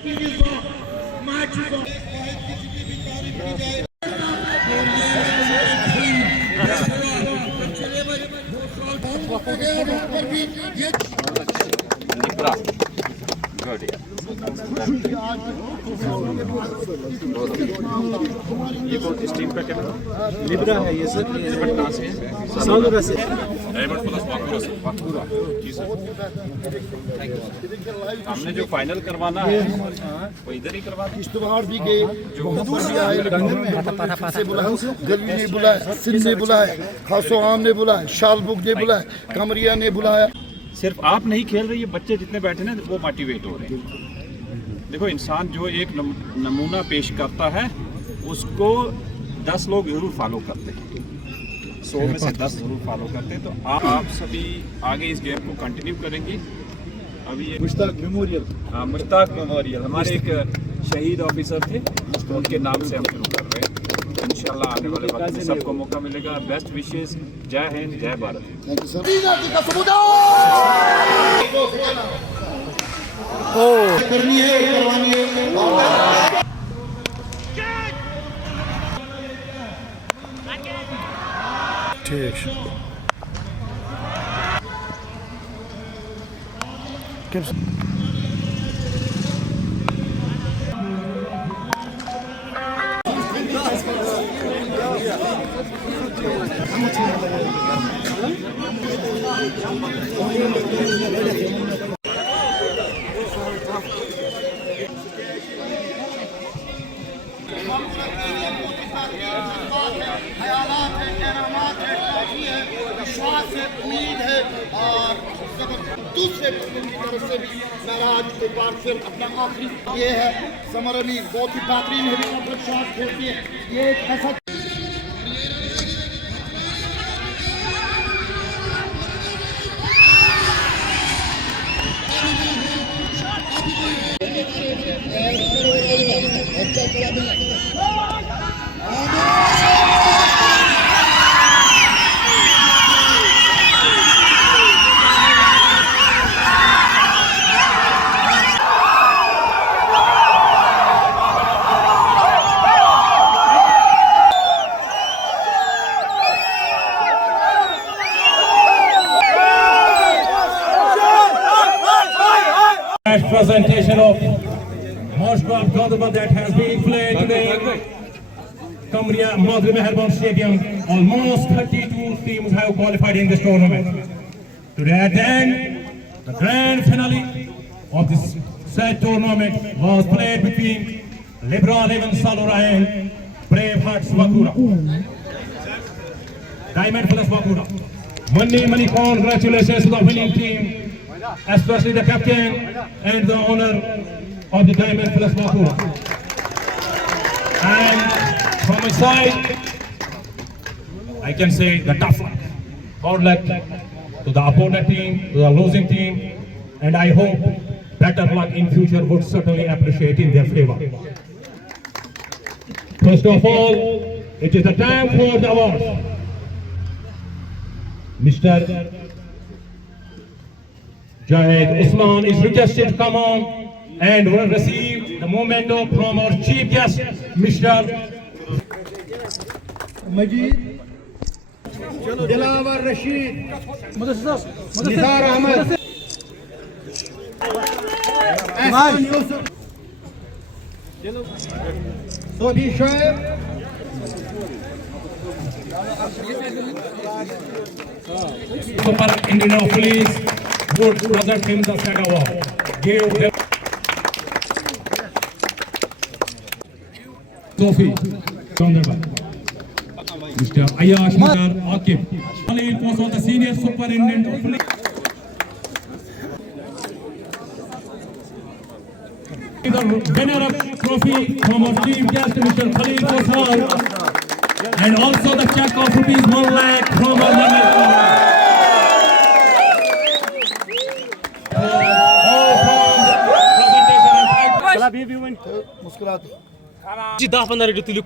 ये कौन इस टीम का क्या लिब्रा है ये सर, ये कहाँ से है? सालुरा से। डायमंड प्लस वाकुरा जी सर। हमने जो फाइनल करवाना है वो इधर ही करवाना है। इश्तहार भी गए, बहुत बढ़िया है। से बुलाया, गली ने बुलाया, सिंध ने बुलाया, खासो आम ने बुलाया, शालबुक ने बुलाया, कमरिया ने बुलाया। सिर्फ आप नहीं खेल रहे, ये बच्चे जितने बैठे ना वो मोटिवेट हो रहे हैं। देखो इंसान जो एक नमूना पेश करता है उसको 10 लोग जरूर फॉलो करते हैं, 100 में से 10 जरूर फॉलो करते हैं। तो आप सभी आगे इस गेम को कंटिन्यू करेंगे। अभी ये मुश्ताक मेमोरियल, हाँ मुश्ताक मेमोरियल हमारे एक शहीद ऑफिसर थे, उनके नाम से हम शुरू कर रहे हैं। इंशाल्लाह आने वाले वक्त में सबको मौका मिलेगा। बेस्ट विशेस, जय हिंद, जय भारत। करनी है, करवानी है। ठीक विश्वास है, उम्मीद है और दूसरे की तरफ से भी नाराज एक बार फिर अपना आखिरी ये है। समर अली बहुत ही बेहतरीन हेलीकॉप्टर शॉट खेलती है। ये एक ऐसा presentation of Moshpal Gaudaba that has been played today. Kamriya Madri Meherban Stadium. Almost 32 teams have qualified in this tournament. Today at the end, the grand finale of this said tournament was played between Libra 11 Salura and Brave Hearts Wakura. Diamond plus Wakura. Many congratulations to the winning team, especially the captain and the owner of the Diamond Plus Wakura. And from my side, I can say the tough luck. Good luck to the opponent team, to the losing team, and I hope better luck in future would certainly appreciate in their favor. First of all, it is the time for the awards. Mr. Jahid Usman is requested to come on and will receive the memento from our chief guest, Mr. Majid, Dilawar Rashid, Nizar Ahmed, Ahsan Yusuf, Sodi Shoaib, Super Indianapolis would present him the SAG award. Give them trophy. Mr. Ayash Mudar Akib. Khalil was the senior superintendent of the winner of trophy from our chief guest, Mr. Khalil Kosar, and also the check of rupees 1 lakh from our मुस्कुराते 10-15 तुलिक